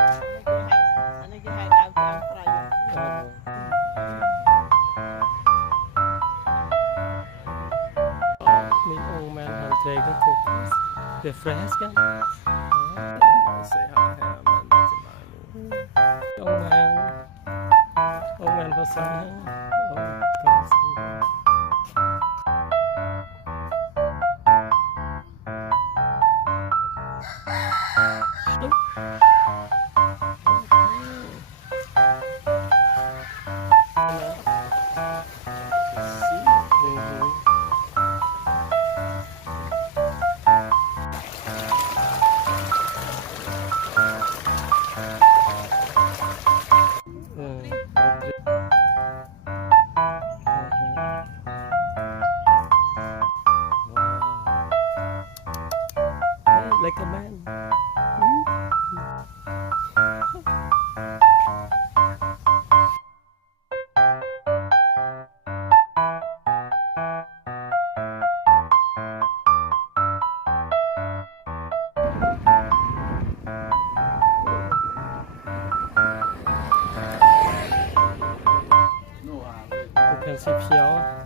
anh cái hai đào cho ăn trai mình ông man han tre cái cookies refresh kan Say hi här men det är bara ông man får säga like a man. Du kan se fjärr.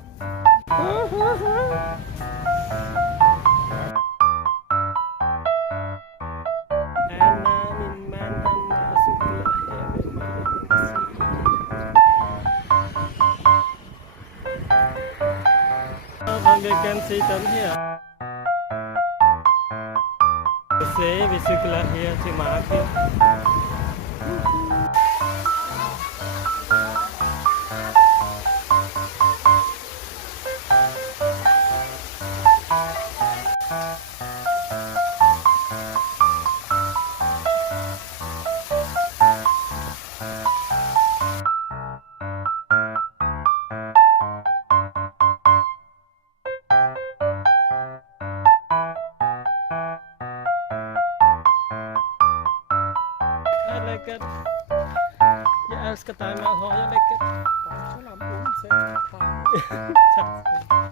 Vi kan se den här. Vi cyklar här till marken. Jag lägger. Jag älskar dig med att ha. Jag lägger. Tack.